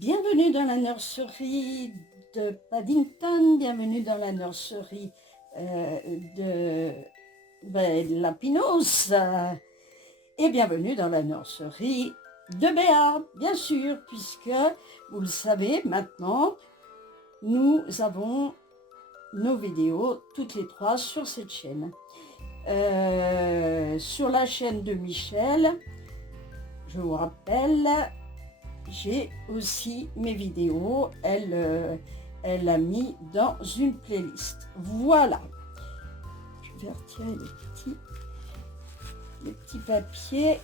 Bienvenue dans la nurserie de Paddington, bienvenue dans la nurserie de Lapinos et bienvenue dans la nurserie de Béa, bien sûr, puisque vous le savez maintenant, nous avons nos vidéos toutes les trois sur cette chaîne. Sur la chaîne de Michel, je vous rappelle, j'ai aussi mes vidéos, elle a mis dans une playlist. Voilà. Je vais retirer les petits papiers.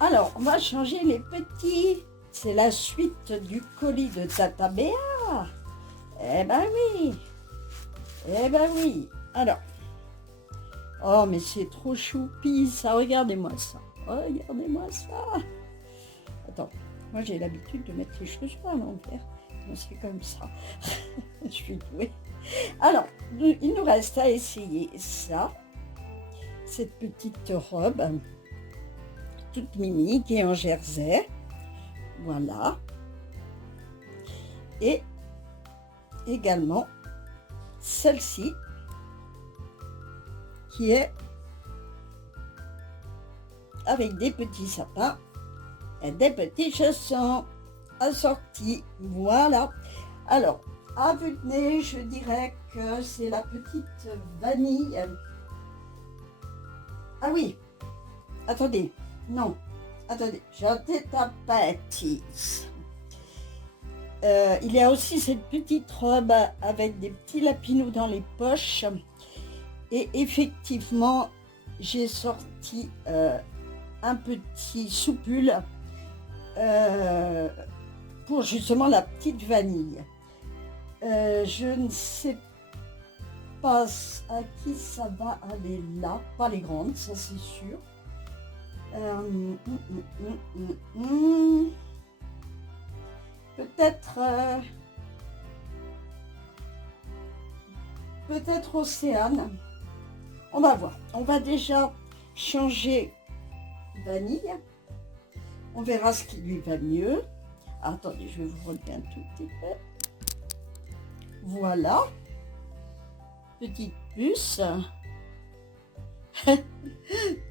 Alors, on va changer les petits. C'est la suite du colis de Tata Béa. Eh ben oui. Eh ben oui. Alors. Oh, mais c'est trop choupi, ça. Regardez-moi ça. Regardez-moi ça. Attends. Moi, j'ai l'habitude de mettre les chaussures à l'envers. C'est comme ça. Je suis douée. Alors, il nous reste à essayer ça. Cette petite robe. Toute mimi qui est en jersey. Voilà. Et également celle-ci qui est avec des petits sapins. Des petits chaussons assortis. Voilà. Alors, à vue de nez, je dirais que c'est la petite vanille. Ah oui. Attendez. Non. Attendez. J'ai un tête à bêtise. Il y a aussi cette petite robe avec des petits lapinous dans les poches. Et effectivement, j'ai sorti un petit soupule pour justement la petite vanille. Je ne sais pas à qui ça va aller là, pas les grandes, ça c'est sûr. Peut-être Océane. On va voir. On va déjà changer vanille. On verra ce qui lui va mieux. Attendez, je vais vous relever un tout petit peu. Voilà. Petite puce.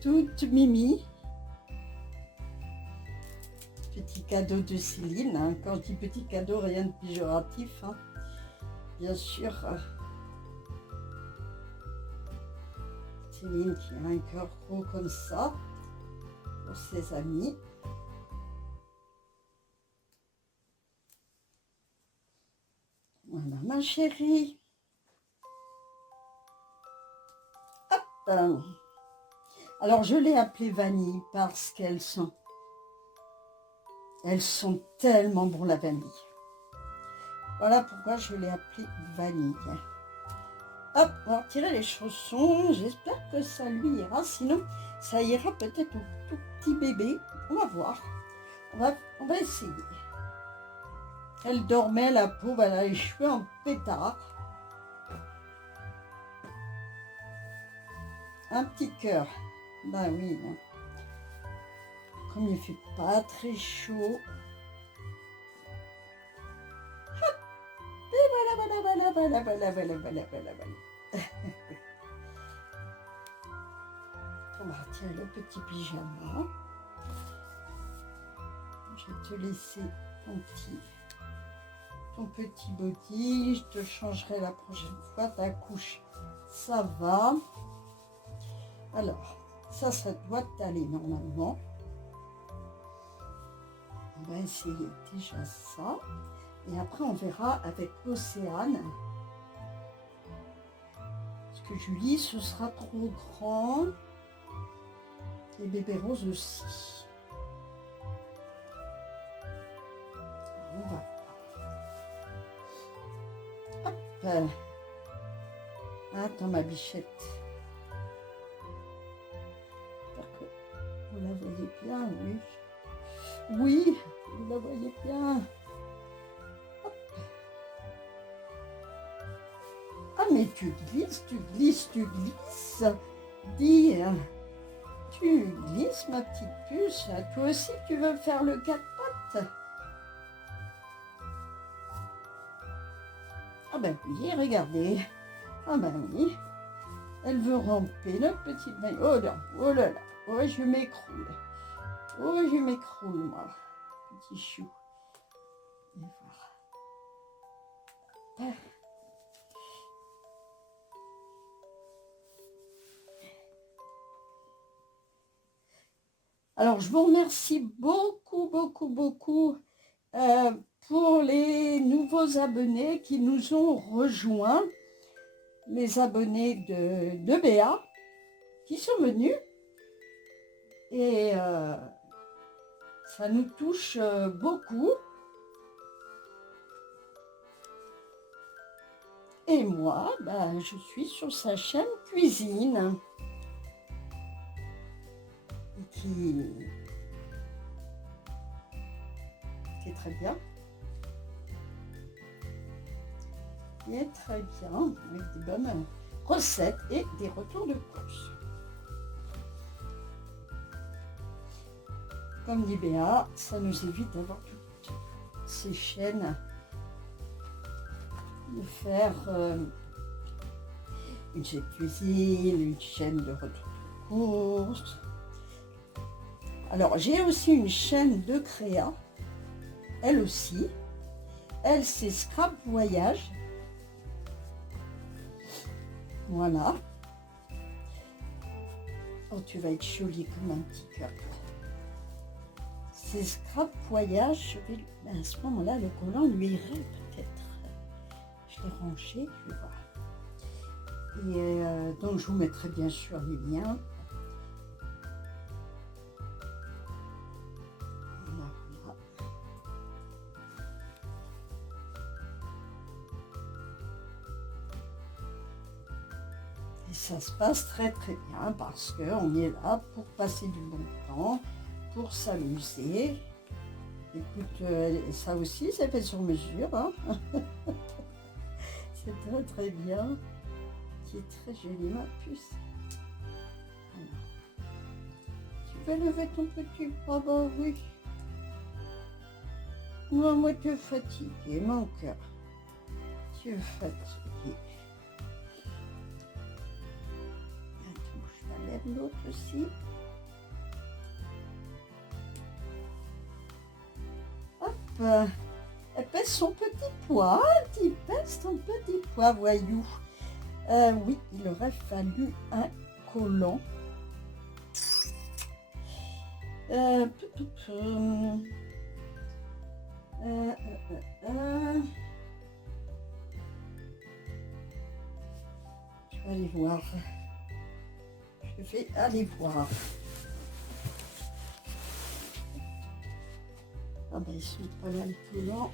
Toute mimi. Petit cadeau de Céline. Hein. Quand je dis petit cadeau, rien de péjoratif. Hein. Bien sûr. Céline qui a un cœur gros comme ça. Pour ses amis. Voilà, ma chérie. Hop. Alors, je l'ai appelée vanille parce qu'elles sont tellement bon la vanille. Voilà pourquoi je l'ai appelée vanille. Hop, on va retirer les chaussons. J'espère que ça lui ira. Sinon, ça ira peut-être au tout petit bébé. On va voir. On va essayer. Elle dormait, la pauvre, elle a les cheveux en pétard. Un petit cœur. Ben oui. Hein. Comme il ne fait pas très chaud. Hop. Et voilà. On va retirer le petit pyjama. Je vais te laisser ton petit body. Je te changerai la prochaine fois ta couche. Ça va. Alors, ça doit aller normalement. On va essayer déjà ça. Et après, on verra avec Océane. Parce que Julie, ce sera trop grand. Et bébé Rose aussi. On va. Hop. Attends, ma bichette. J'espère que vous la voyez bien, oui. Oui, vous la voyez bien. Hop. Ah, mais tu glisses. Dis, tu glisses, ma petite puce. Toi aussi, tu veux faire le quatre pattes? ben oui, regardez. Ah ben oui. Elle veut ramper, notre petite maille. Oh là là. Oh, je m'écroule. Oh, je m'écroule, moi. Petit chou. Et voilà. Alors, je vous remercie beaucoup, beaucoup, beaucoup pour les nouveaux abonnés qui nous ont rejoints, les abonnés de Béa, qui sont venus. Et ça nous touche beaucoup. Et moi, ben, je suis sur sa chaîne cuisine. Qui est très bien. Qui est très bien, avec des bonnes recettes et des retours de course. Comme dit Béa, ça nous évite d'avoir toutes ces chaînes, de faire une chaîne cuisine, une chaîne de retour de course. Alors, j'ai aussi une chaîne de créa, elle aussi. Elle, c'est Scrap Voyage. Voilà. Oh, tu vas être jolie comme un petit cœur. C'est Scrap Voyage. À ce moment-là, le collant lui irait peut-être. Je l'ai rangé, je vais voir. Et donc, je vous mettrai bien sûr les liens. Et ça se passe très très bien parce qu'on est là pour passer du bon temps, pour s'amuser. Écoute, ça aussi, c'est fait sur mesure. Hein. C'est très très bien. Qui est très jolie, ma puce. Alors, tu veux lever ton petit bras? Bah oui. Non, moi, tu es fatigué, mon cœur. Tu es fatigué. Attends, je vais mettre l'autre aussi. Hop. Elle pèse son petit poids. Elle pèse son petit poids, voyou. Oui, il aurait fallu un collant. Je vais aller voir. Je vais aller voir. Ah ben, ils sont pas là les collants.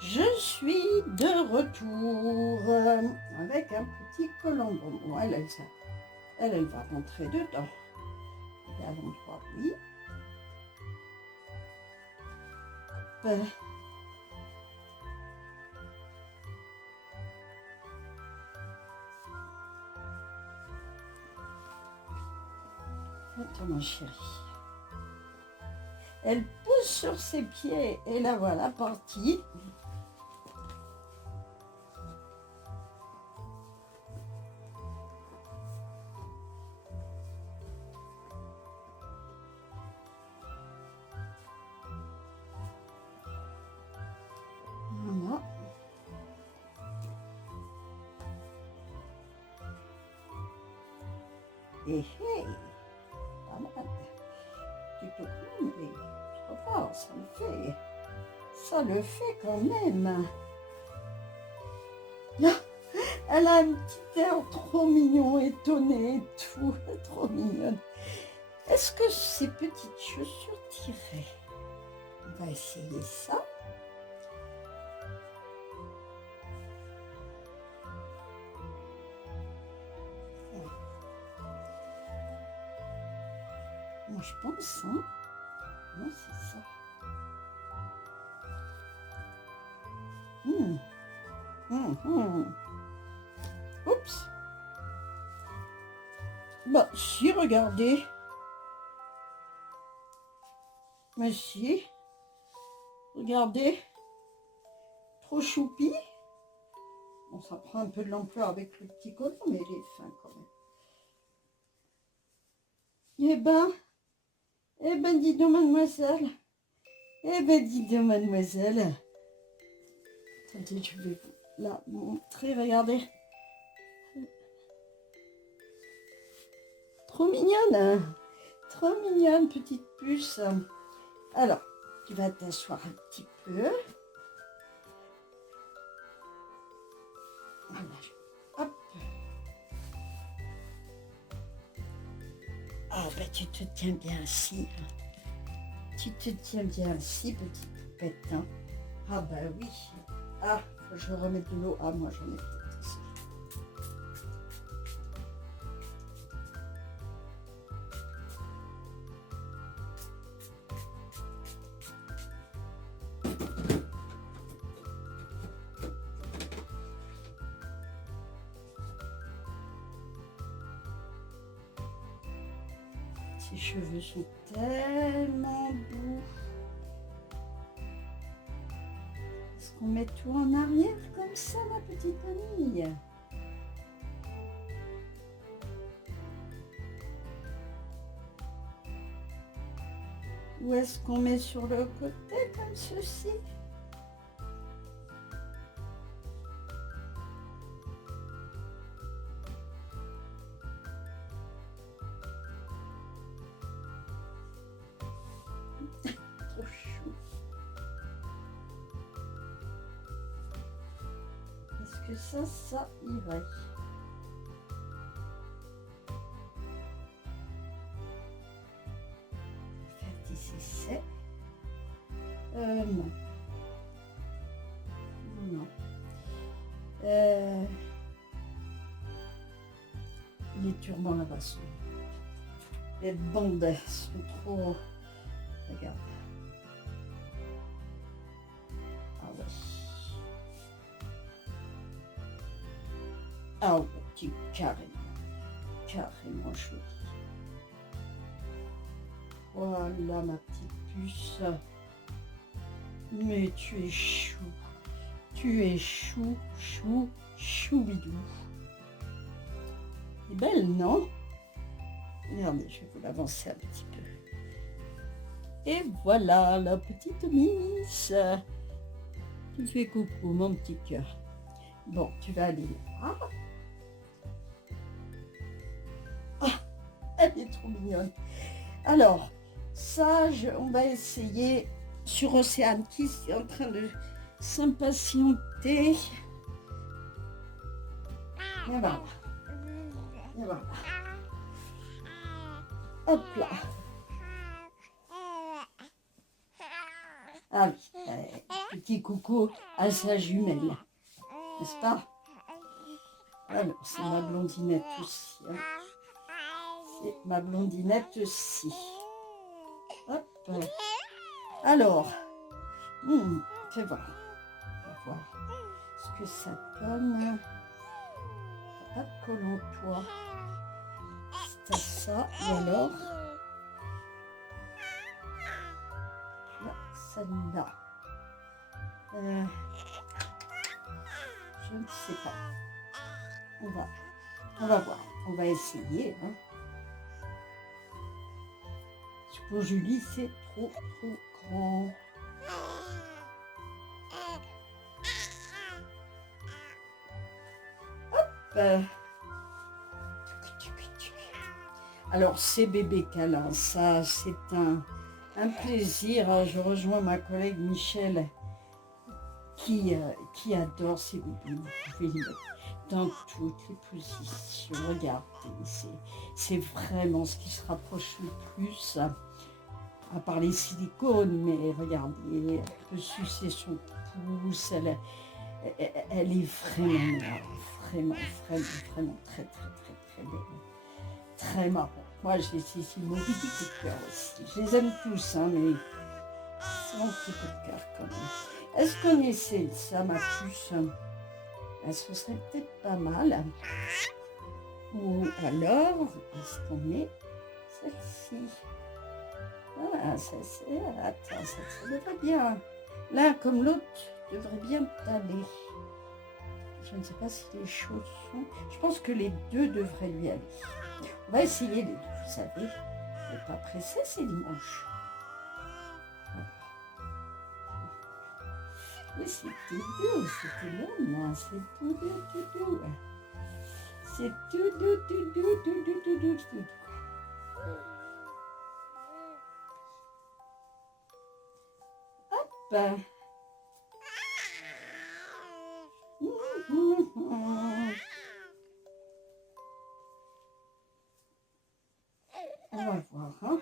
Je suis de retour avec un petit collant. Bon, elle va rentrer dedans. Et à l'endroit, oui. Attends, ma chérie. Elle pousse sur ses pieds et la voilà partie. Voilà. Et hey, pas mal. Tu te mais c'est pas grave, Ça le fait quand même. Là, elle a un petit air trop mignon, étonné et tout. Trop mignonne. Est-ce que ces petites chaussures t'iraient? On va essayer ça. Moi, je pense, hein. Non, c'est ça. Oups. Bah, si, regardez. Mais si. Regardez. Trop choupi. Bon, ça prend un peu de l'ampleur avec le petit collant, mais il est fin quand même. Eh ben, dis donc, mademoiselle. Eh ben, dis donc, mademoiselle. Attendez, je vais vous la montrer, regardez. Trop mignonne, hein. Trop mignonne, petite puce. Alors, tu vas t'asseoir un petit peu. Voilà, hop. Ah, ben tu te tiens bien assis. Tu te tiens bien assis, petite poupette. Hein. Ah, ben oui. Ah, faut que je remette de l'eau. Ah, moi, j'en ai peut-être aussi. Ses cheveux sont tellement beaux. Est-ce qu'on met tout en arrière comme ça, ma petite amie? Ou est-ce qu'on met sur le côté comme ceci? Trop chou. Est-ce que ça irait? Faire des essais. Non. Non. Les turbans là-bas sont... Les bandes sont trop... Regarde. Ah ouais. Ah ouais, tu es carrément jolie. Voilà ma petite puce. Mais tu es chou. Tu es chou, choubidou. Elle est belle, non? Regardez, je vais vous l'avancer un petit peu. Et voilà la petite Miss. Tu fais coucou, mon petit cœur. Bon, tu vas aller là. Ah, elle est trop mignonne. Alors, ça, on va essayer sur Océane qui est en train de s'impatienter. Et voilà. Et voilà. Hop là. Ah oui, petit coucou à sa jumelle, n'est-ce pas? Alors, c'est ma blondinette aussi. Hein. C'est ma blondinette aussi. Hop. Alors, fais voir. On va voir ce que ça donne. Pas de collant, toi. C'est ça, ou alors... Celle-là. Je ne sais pas. On va voir. On va essayer. Hein. Pour Julie, c'est trop grand. Hop. Alors, ces bébés câlins, ça, c'est un plaisir. Je rejoins ma collègue Michel qui adore ces bébés. Vous pouvez les mettre dans toutes les positions. Regardez, c'est vraiment ce qui se rapproche le plus, à part les silicones, mais regardez, elle peut sucer son pouce, elle est vraiment, vraiment très belle. Très marrant. Moi, c'est mon petit coup de cœur aussi. Je les aime tous, hein, mais c'est mon petit coup de cœur quand même. Est-ce qu'on essaie ça, ma puce? Ce serait peut-être pas mal. Ou alors, est-ce qu'on met celle-ci? Voilà, ça c'est... Attends, ça devrait bien. L'un comme l'autre devrait bien aller. Je ne sais pas si les choses sont... Je pense que les deux devraient lui aller. On va essayer les deux, vous savez. Je ne vais pas presser, c'est dimanche. Oui, c'est tout doux, c'est tout long, c'est tout doux, tout doux. C'est tout doux, tout doux, tout doux, tout doux, tout doux. Hop. On va voir, hein.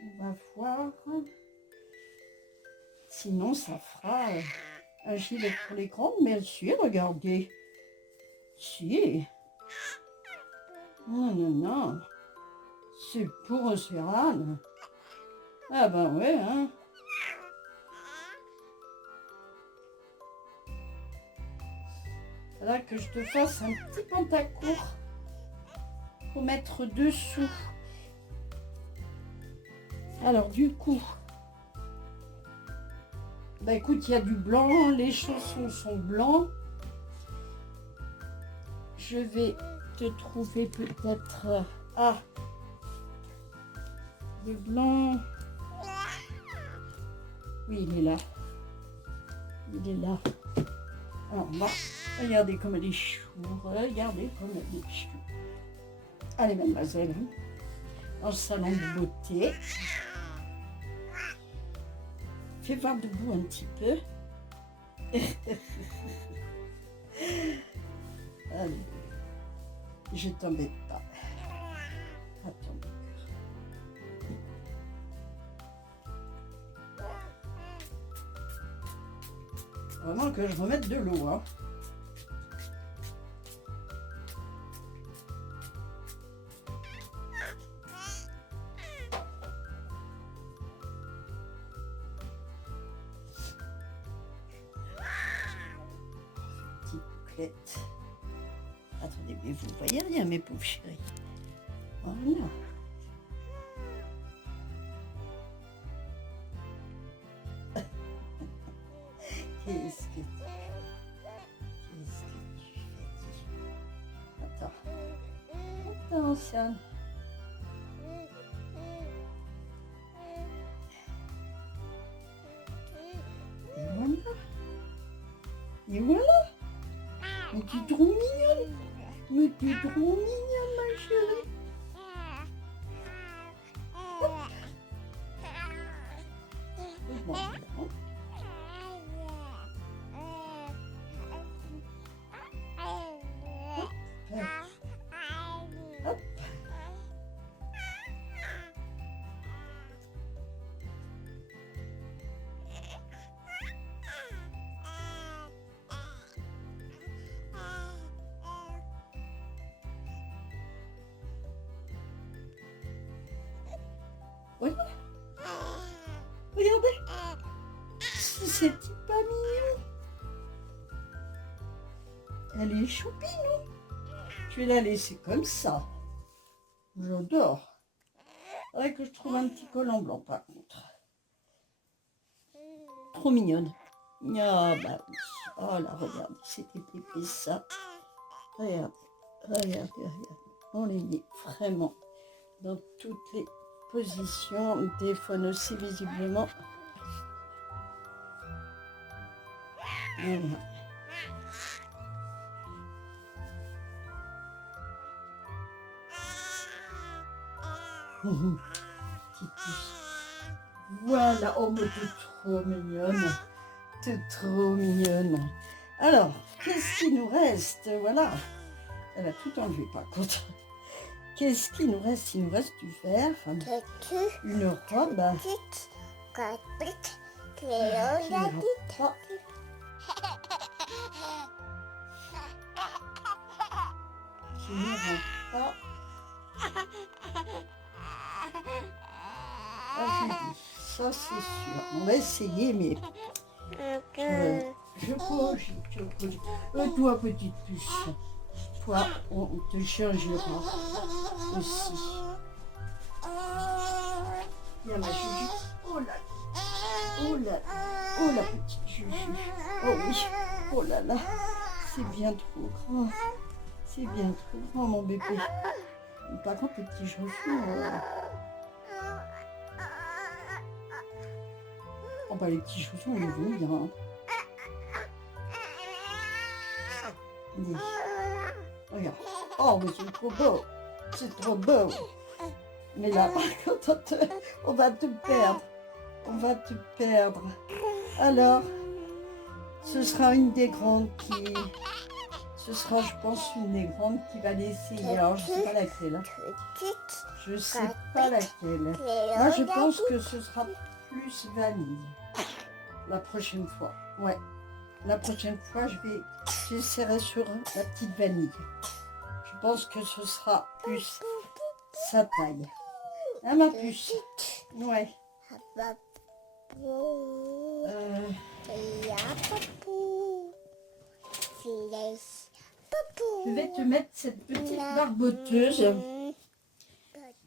On va voir. Sinon, ça fera un gilet pour les grandes, mais elle suit, regardez. Si. Non. C'est pour Océane. Ah ben ouais, hein. Là que je te fasse un petit pantacourt pour mettre dessous. Alors du coup, bah écoute, il y a du blanc, les chaussons sont blancs. Je vais te trouver peut-être le blanc. Oui, il est là. Il est là. Alors, on va regarder comme elle est chou. Regardez comme elle est chou. Allez, mademoiselle. Dans le salon de beauté. Fais voir debout un petit peu. Allez. Je t'embête pas. Attends. Vraiment que je remette de l'eau, hein. Petite bouclette. Attendez, mais vous voyez rien, mes pauvres chéris. Voilà. Qu'est-ce que tu fais? Attends. Attention. Et voilà. Mais tu es trop mignonne. Mais tu es trop mignonne, ma chérie. Bon. Hop. Oui. Regardez. C'est pas mignon. Elle est choupine, non? Je vais la laisser comme ça. J'adore. Faudrait que je trouve un petit collant blanc par contre. Trop mignonne. Ah bah oui. Oh là, regardez, c'était pépé ça. Regardez. On les met vraiment dans toutes les positions. Le téléphone aussi visiblement. Voilà. Petite puce. Voilà, oh mais t'es trop mignonne. T'es trop mignonne. Alors, qu'est-ce qui nous reste? Voilà. Elle a tout enlevé par contre. Qu'est-ce qui nous reste? Il nous reste du verre, une robe. Qui ne rentre pas. Ah, je dis, ça c'est sûr. On va essayer, mais je cogite. Toi, petite puce, toi, on te changera aussi. Il y a ma Juju. Oh là, oh là, oh la petite Juju. Oh oui, oh là là, c'est bien trop grand. C'est bien trop grand, mon bébé. Par contre, les petits chaussons... Oh bah les petits chaussons, ils vont bien. Oui. Regarde. Oh, mais c'est trop beau. C'est trop beau. Mais là, par contre, on va te perdre. On va te perdre. Alors, ce sera une des grandes qui... Ce sera, je pense, une des grandes qui va l'essayer. Alors, je ne sais pas laquelle. Je ne sais pas laquelle. Moi, je pense que ce sera plus vanille. La prochaine fois. Ouais. La prochaine fois, j'essaierai sur la petite vanille. Je pense que ce sera plus sa taille. Hein, ma puce? Ouais. Je vais te mettre cette petite barboteuse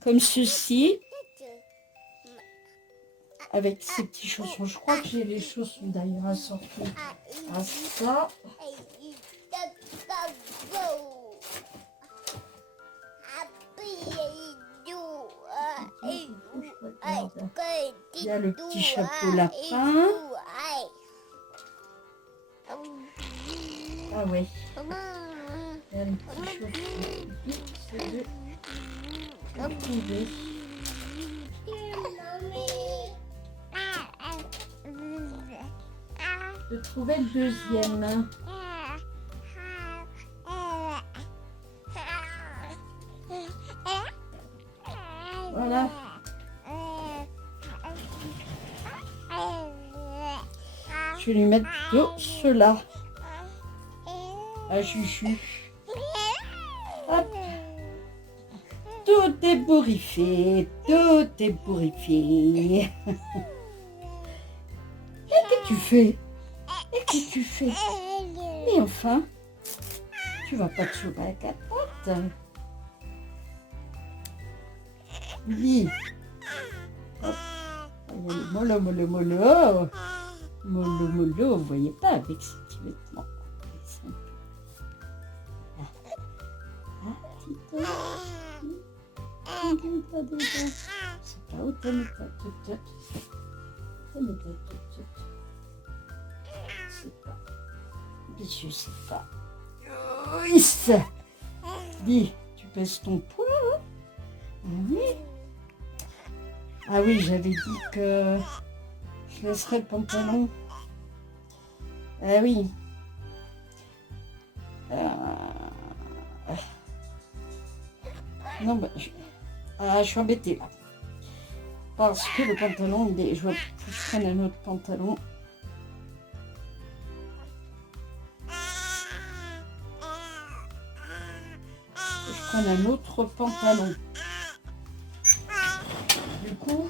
comme ceci, avec ces petits chaussons. Je crois que j'ai les chaussons d'ailleurs assortis à ça. Il y a le petit chapeau lapin. Ah ouais. Il y a le petit chapeau. De trouver le deuxième. Voilà. Je vais lui mettre plutôt ceux-là. À Juju. Hop. Tout est bourriffé. Tout est bourriffé. Et qu'est-ce que tu fais? Et qu'est-ce que tu fais? Mais enfin, tu vas pas te choper à la capote. Oui. Hop. Il y a le mollo, mollo, mollo. Mollo, mollo, vous voyez pas avec ces petits vêtements. C'est pas où t'as mis ta tête. C'est pas. Je sais pas. Oui. Dis, tu pèses ton poids, hein? Oui. Ah oui, j'avais dit que je laisserais le pantalon. Ah oui. Non, bah, je suis embêtée là. Parce que le pantalon, je vois que je prenne un autre pantalon. Je prenne un autre pantalon. Du coup,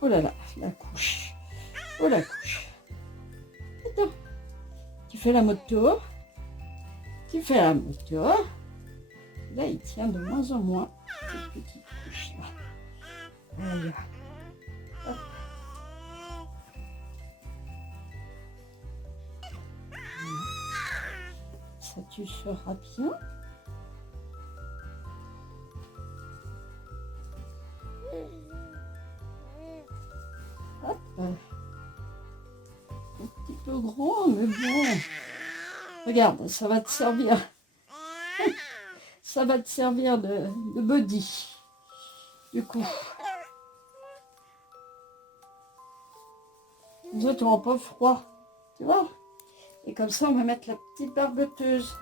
oh là là, la couche. Oh la couche. Attends. Tu fais la moto. Tu fais la moto. Là, il tient de moins en moins. Cette petite couche là. Voilà. Hop. Ça, tu feras bien. Hop. Un petit peu gros, mais bon. Regarde, ça va te servir. ça va te servir de body. Du coup, nous autres, on n'a pas froid, tu vois. Et comme ça, on va mettre la petite barboteuse.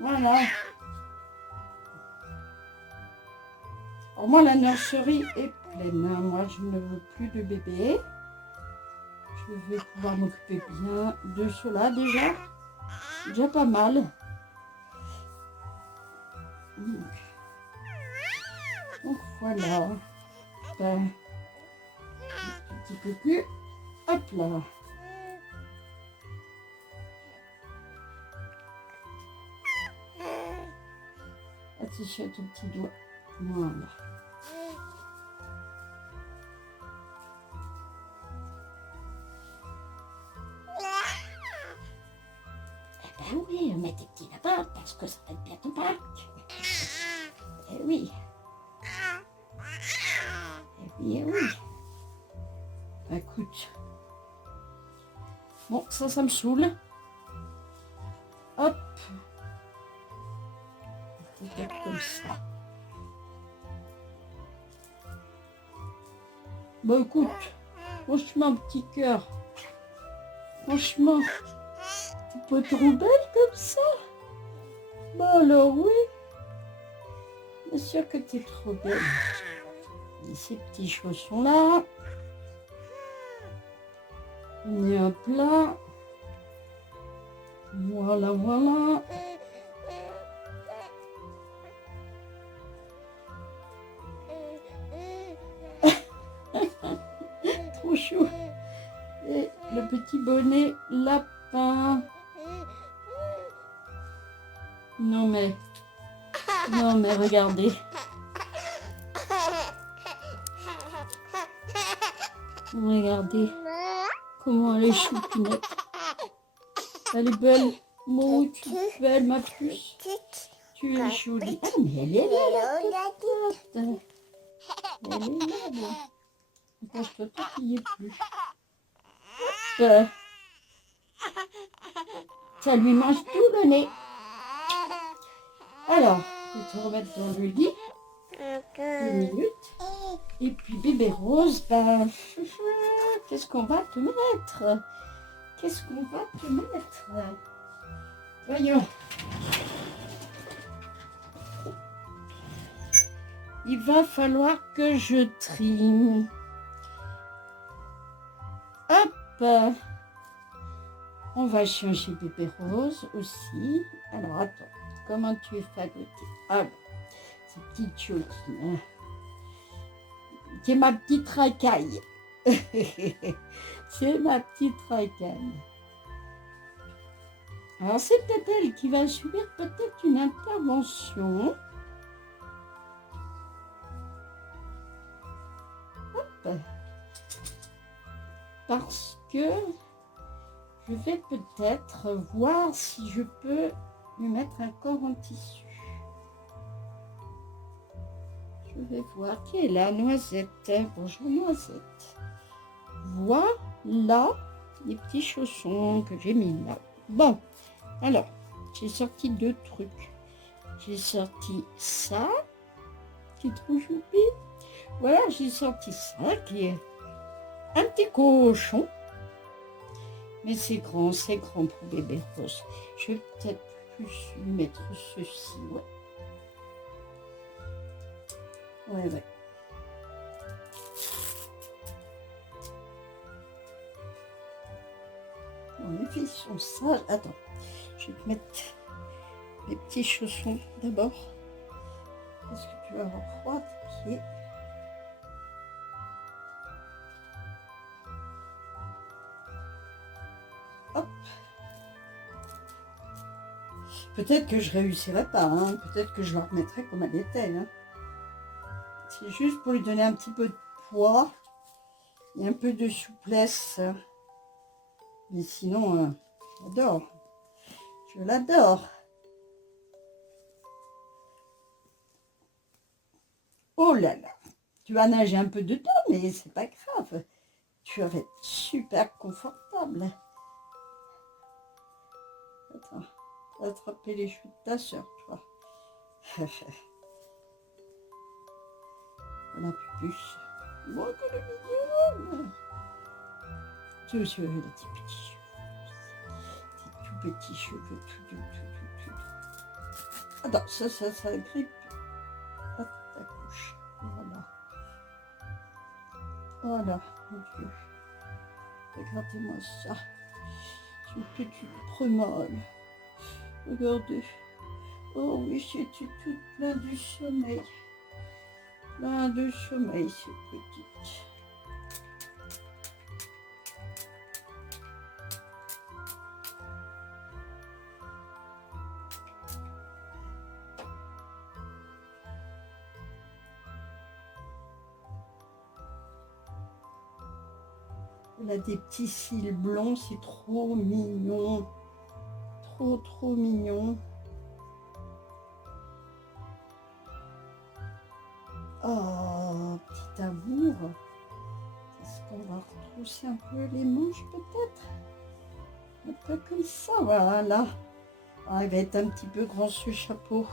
Voilà. Alors moi, la nurserie est pleine. Moi, je ne veux plus de bébé. Je vais pouvoir m'occuper bien de cela déjà. Déjà pas mal. Donc voilà. Ben, petit cucu. Hop là. Attention à ton petit doigt. Voilà. Eh ben oui, on met des petits lapins parce que ça va être bientôt Pâques. Eh oui. Eh oui, eh oui. Ben, écoute. Bon, ça me saoule. Hop. Peut-être comme ça. Bon, écoute. Franchement, petit cœur. Franchement. Tu peux être trop belle comme ça? Bah alors oui. Bien sûr que tu es trop belle. Et ces petits chaussons là. On est hop là. Voilà, voilà. Trop chou. Et le petit bonnet lapin. Non mais regardez. Regardez comment elle est choupinette. Elle est belle. Mon, tu es belle ma puce. Tu es jolie. Ah mais elle est là la petite. Elle est là. Attends, je peux pas plier plus. Hop. Ça lui mange tout le nez. Alors, je vais te remettre dans le lit. 2 minutes. Et puis bébé Rose, ben, qu'est-ce qu'on va te mettre? Qu'est-ce qu'on va te mettre? Voyons. Il va falloir que je trie. Hop. On va changer bébé Rose aussi. Alors, attends. Comment tu es fagoté? Ah, cette petite choquine. C'est ma petite racaille. C'est ma petite racaille. Alors, c'est peut-être elle qui va subir peut-être une intervention. Hop. Parce que je vais peut-être voir si je peux lui mettre un corps en tissu. Je vais voir qui est là, Noisette. Bonjour Noisette. Voilà les petits chaussons que j'ai mis là. Bon, alors, j'ai sorti 2 trucs. J'ai sorti ça, qui est trop choupi. Voilà, j'ai sorti ça, qui est un petit cochon. Mais c'est grand pour bébé Rose. Je vais peut-être plus lui mettre ceci, ouais. Ouais. Bon, les filles sont sages. Attends, je vais te mettre les petits chaussons d'abord. Parce que tu vas avoir froid tes pieds. Hop. Peut-être que je réussirai pas, hein. Peut-être que je la remettrai comme elle était. Hein. C'est juste pour lui donner un petit peu de poids et un peu de souplesse. Mais sinon, j'adore. Je l'adore. Oh là là. Tu vas nager un peu dedans, mais c'est pas grave. Tu vas être super confortable. Attends, attraper les cheveux de ta soeur, toi. Voilà, Pupus. Bon, que le mignonne. Tu les petits cheveux. Tes tout petits cheveux, tout. Attends, ça grippe. Hop, ta couche. Voilà. Voilà, mon Dieu. Regardez-moi ça. C'est une petite prunelle. Regardez. Oh oui, c'était tout plein de sommeil. Plein de sommeil, cette petite. Elle a des petits cils blonds, c'est trop mignon. Trop mignon. Oh, petit amour. Est-ce qu'on va retrousser un peu les manches peut-être? Un peu comme ça, voilà. Ah, il va être un petit peu grand ce chapeau.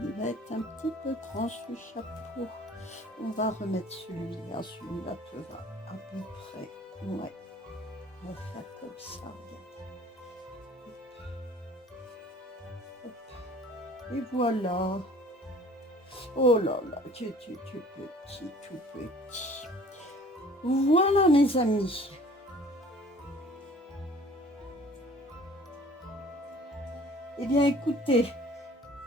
Il va être un petit peu grand ce chapeau. On va remettre celui-là. Celui-là te va à peu près. Ouais. On va faire comme ça, regarde. Hop. Et voilà. Oh là là, tu petit, tout petit. Voilà mes amis. Eh bien écoutez,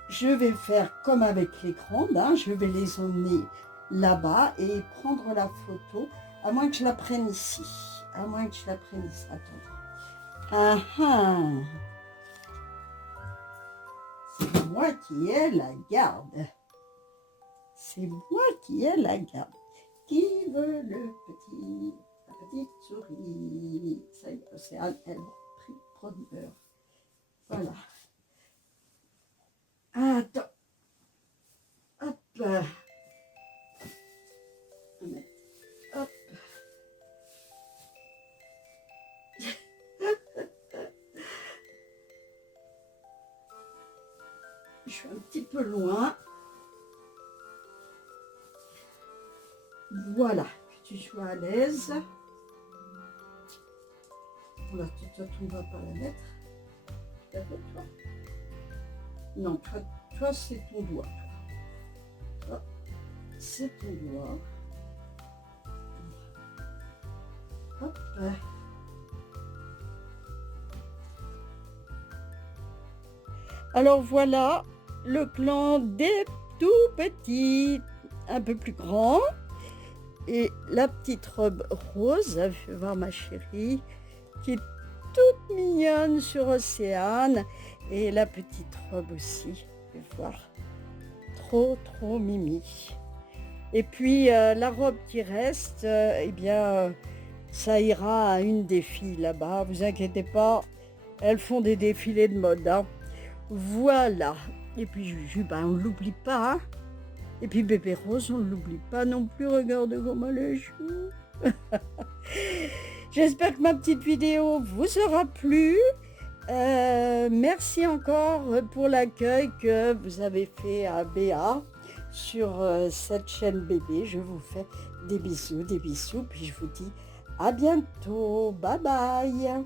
je vais faire comme avec les grandes, hein, je vais les emmener là-bas et prendre la photo, à moins que je la prenne ici. À moins que je la prenne ici. Attends. Ah ah. C'est moi qui ai la garde. C'est moi qui ai la garde. Qui veut la petite souris? Ça y est, c'est elle pris preneur. Voilà. Attends. Hop. Hop. Je suis un petit peu loin. Voilà, que tu sois à l'aise. Voilà, toi, tu ne vas pas la mettre. Toi. Non, toi c'est ton doigt. Toi, c'est ton doigt. Hop. Alors voilà le clan des tout petits, un peu plus grands. Et la petite robe rose, je vais voir ma chérie, qui est toute mignonne sur Océane. Et la petite robe aussi, je vais voir, trop mimi. Et puis la robe qui reste, eh bien, ça ira à une des filles là-bas. Vous inquiétez pas, elles font des défilés de mode. Hein. Voilà. Et puis Juju, ben, on ne l'oublie pas. Hein. Et puis bébé Rose, on ne l'oublie pas non plus. Regarde comment elle joue. J'espère que ma petite vidéo vous aura plu. Merci encore pour l'accueil que vous avez fait à Béa sur cette chaîne bébé. Je vous fais des bisous, puis je vous dis à bientôt. Bye bye.